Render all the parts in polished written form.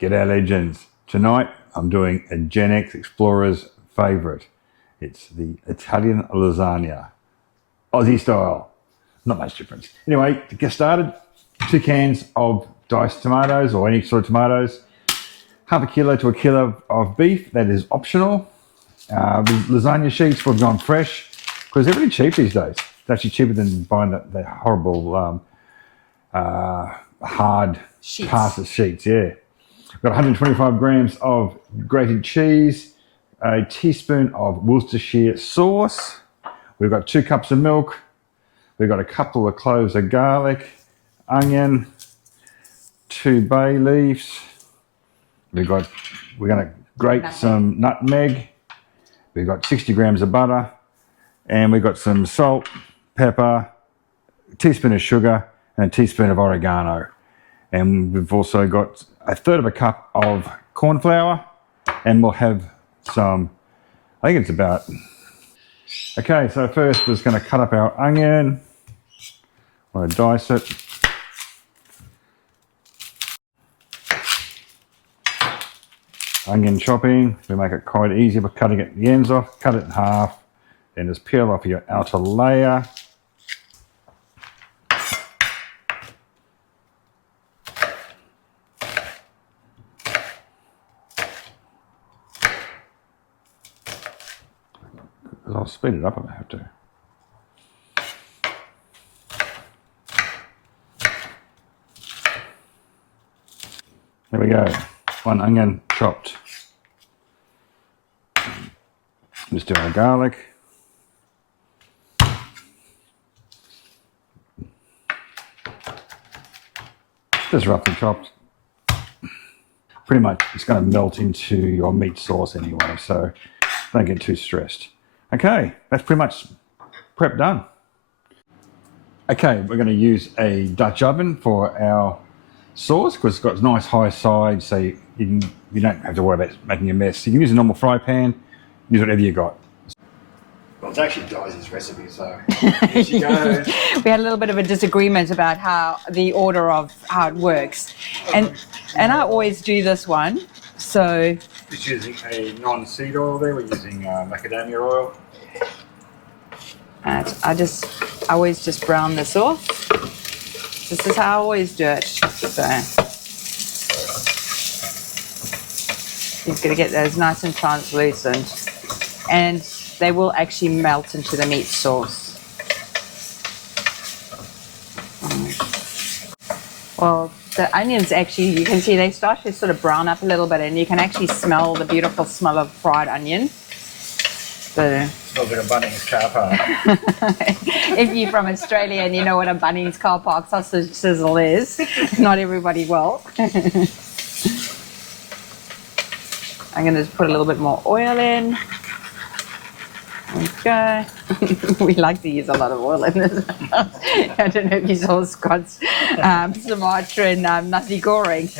G'day legends. Tonight I'm doing a GenXplorers favourite. It's the Italian lasagna. Aussie style. Not much difference. Anyway, to get started, 2 cans of diced tomatoes or any sort of tomatoes, half a kilo to a kilo of beef, that is optional. Lasagna sheets, we've gone fresh because they're really cheap these days. It's actually cheaper than buying the horrible hard pasta sheets, yeah. We've got 125 grams of grated cheese, a teaspoon of Worcestershire sauce. We've got 2 cups of milk. We've got a couple of cloves of garlic, onion, 2 bay leaves. We're going to grate some nutmeg. We've got 60 grams of butter, and we've got some salt, pepper, a teaspoon of sugar, and a teaspoon of oregano. And we've also got 1/3 cup of corn flour, and we'll have some, I think it's about, okay, so first we're just going to cut up our onion. I'm going to dice it. Onion chopping, we make it quite easy for cutting it the ends off. Cut it in half, then just peel off your outer layer. I'll speed it up if I have to. There we go, 1 onion chopped. Just do our garlic. Just roughly chopped. Pretty much it's going to melt into your meat sauce anyway, so don't get too stressed. Okay, that's pretty much prep done. Okay, we're going to use a Dutch oven for our sauce because it's got nice high sides, so you don't have to worry about making a mess. You can use a normal fry pan, use whatever you got. Well, it's actually Daisy's recipe, so here she goes. We had a little bit of a disagreement about how the order of how it works, and I always do this one. So just using a non-seed oil there. We're using macadamia oil. And I always just brown this off. This is how I always do it. So you've got to get those nice and translucent, and they will actually melt into the meat sauce. Well, the onions actually, you can see they start to sort of brown up a little bit, and you can actually smell the beautiful smell of fried onion. So, smells like a Bunnings car park. if you're from Australia and you know what a Bunnings car park sausage sizzle is, not everybody will. I'm going to just put a little bit more oil in. Okay. We like to use a lot of oil in this. I don't know if you saw Scott's Sumatra and nasi goreng.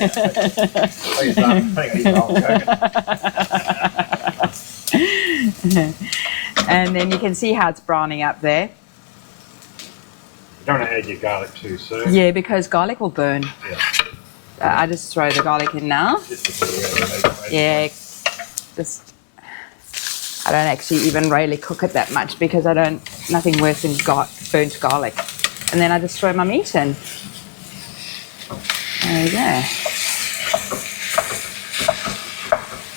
And then you can see how it's browning up there. You don't want to add your garlic too soon. Yeah, because garlic will burn. Yeah. I just throw the garlic in now. Yeah, just. I don't actually even really cook it that much because nothing worse than burnt garlic. And then I just throw my meat in. There you go.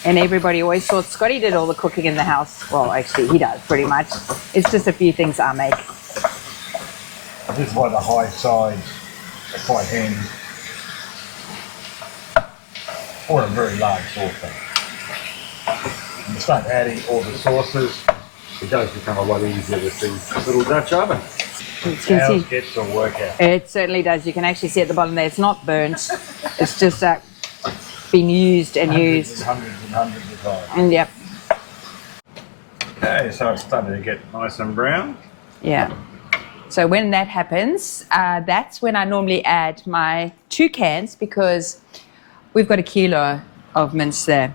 And everybody always thought Scotty did all the cooking in the house. Well, actually, he does pretty much. It's just a few things I make. This is why the high sides are quite handy. Or a very large saucepan. When you start adding all the sauces, it does become a lot easier with these little Dutch oven. Ours gets the work out. It certainly does. You can actually see at the bottom there, it's not burnt. It's just been used and used. Hundreds and hundreds of times. And yep. Okay, so it's starting to get nice and brown. Yeah. So when that happens, that's when I normally add my 2 cans, because we've got a kilo of mince there.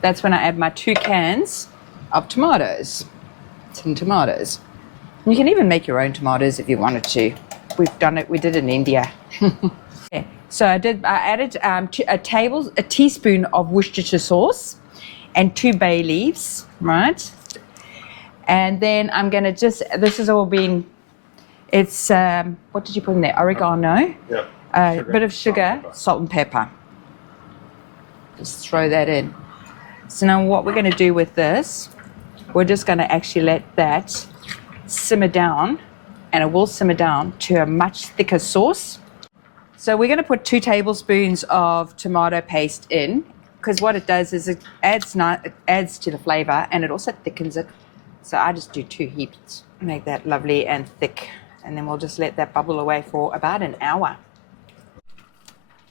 That's when I add my 2 cans of tomatoes, tin tomatoes. And you can even make your own tomatoes if you wanted to. We've done it, we did it in India. So I added a teaspoon of Worcestershire sauce and 2 bay leaves, right? And then I'm gonna this has all been, it's, what did you put in there? Oregano, Yep. a bit of sugar, salt and pepper. Just throw that in. So now what we're gonna do with this, we're just gonna actually let that simmer down, and it will simmer down to a much thicker sauce. So we're going to put 2 tablespoons of tomato paste in, because what it does is it adds to the flavor, and it also thickens it. So I just do 2 heaps, make that lovely and thick, and then we'll just let that bubble away for about an hour.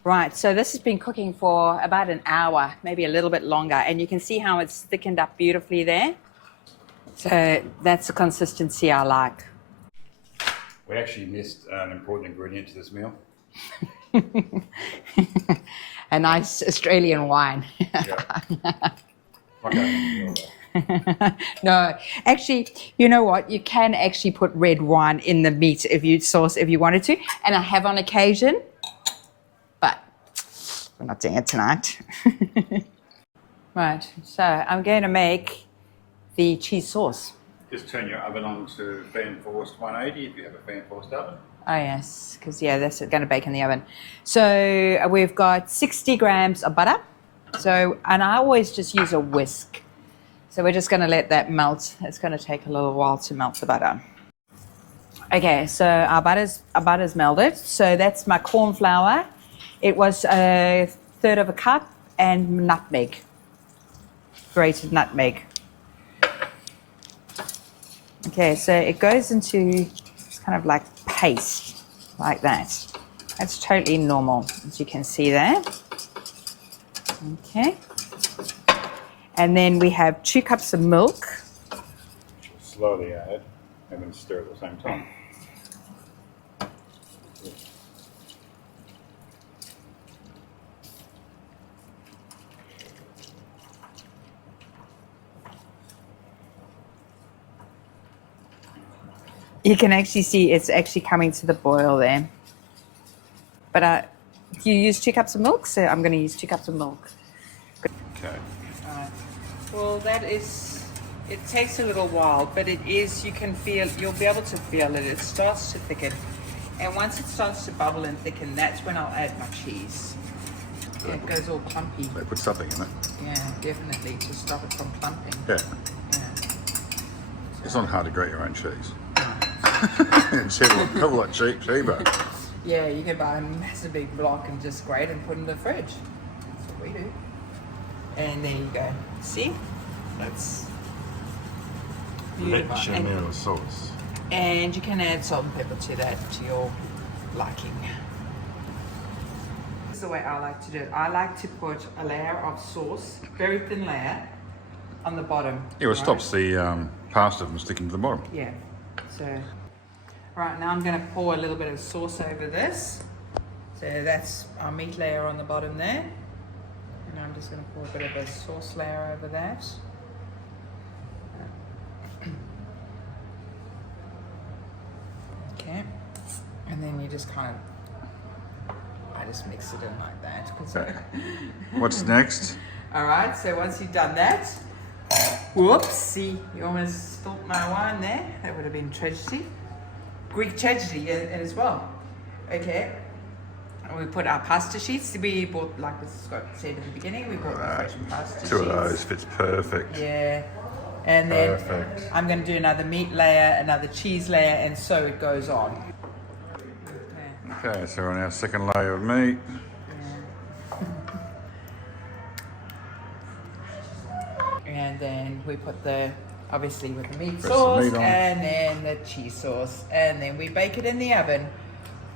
Right, so this has been cooking for about an hour, maybe a little bit longer, and you can see how it's thickened up beautifully there. So that's the consistency I like. We actually missed an important ingredient to this meal. A nice Australian wine. No, actually, you know what? You can actually put red wine in the meat if you wanted to, and I have on occasion, but we're not doing it tonight. Right, so I'm going to make the cheese sauce. Just turn your oven on to fan forced 180 if you have a fan forced oven. Oh yes, because that's going to bake in the oven. So we've got 60 grams of butter. So, and I always just use a whisk. So we're just going to let that melt. It's going to take a little while to melt the butter. Okay, so our butter's melted. So that's my corn flour. It was 1/3 of a cup, and nutmeg, grated nutmeg. Okay, so it goes into kind of like paste, like that. That's totally normal, as you can see there. Okay. And then we have 2 cups of milk. Slowly add and then stir at the same time. You can actually see it's actually coming to the boil there. But you use 2 cups of milk, so I'm going to use 2 cups of milk. Okay. Well, it takes a little while, but you'll be able to feel it. It starts to thicken. And once it starts to bubble and thicken, that's when I'll add my cheese. Yeah, it goes all clumpy. They put something in it. Yeah, definitely, to stop it from clumping. Yeah. Yeah. It's not hard to grate your own cheese. It's a couple like cheaper. Yeah, you can buy a massive big block and just grate and put in the fridge. That's what we do. And there you go. See? That's beautiful. Béchamel sauce. And you can add salt and pepper to that, to your liking. This is the way I like to do it. I like to put a layer of sauce, very thin layer, on the bottom. Yeah, well, it stops the pasta from sticking to the bottom. Yeah. So, right, now I'm going to pour a little bit of sauce over this. So that's our meat layer on the bottom there. And I'm just going to pour a bit of a sauce layer over that. Okay. And then you just I just mix it in like that. Okay. What's next? All right, so once you've done that, whoops, see, you almost spilt my wine there. That would have been tragedy. Greek tragedy as well. Okay. We put our pasta sheets. We bought, like Scott said at the beginning, we bought the fresh pasta sheets. 2 of those fits perfect. Yeah. And then I'm going to do another meat layer, another cheese layer, and so it goes on. Okay, so we're on our second layer of meat. And then we put obviously with the meat sauce, and then the cheese sauce, and then we bake it in the oven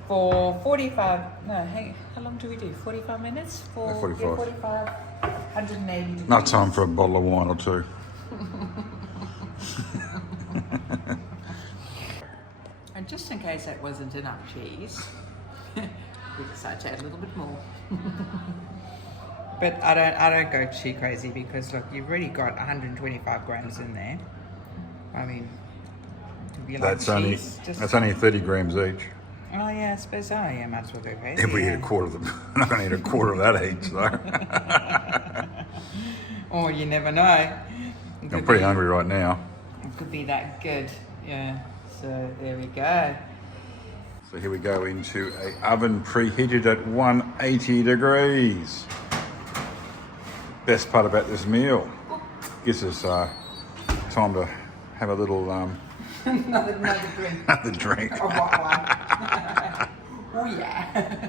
for 45, how long do we do? 45 minutes? 45. Yeah, 45, 180 degrees. Enough time for a bottle of wine or 2. And just in case that wasn't enough cheese, we decided to add a little bit more. But I don't go too crazy, because look, you've already got 125 grams in there. I mean, to be like That's only 30 grams each. Oh yeah, I suppose so. Yeah, might as well go crazy. If we eat a quarter of them, I'm not going to eat a quarter of that each, though. Oh, you never know. I'm pretty hungry right now. It could be that good. Yeah. So there we go. So here we go into a oven preheated at 180 degrees. Best part about this meal, gives us time to have a little another drink. another drink. Oh, oh yeah.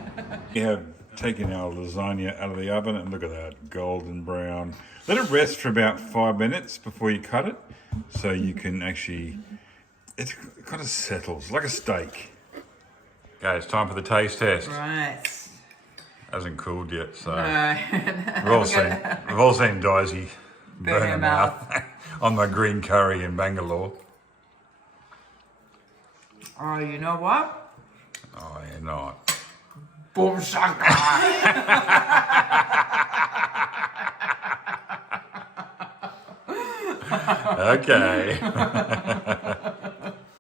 We have taken our lasagna out of the oven and look at that, golden brown. Let it rest for about 5 minutes before you cut it, so you can actually, it kind of settles like a steak. Okay, it's time for the taste test. Right. Hasn't cooled yet, so No. we've all seen Daisy burn her mouth on the green curry in Bangalore. Oh, you know what? Oh, you're not. Boom shaka. Okay.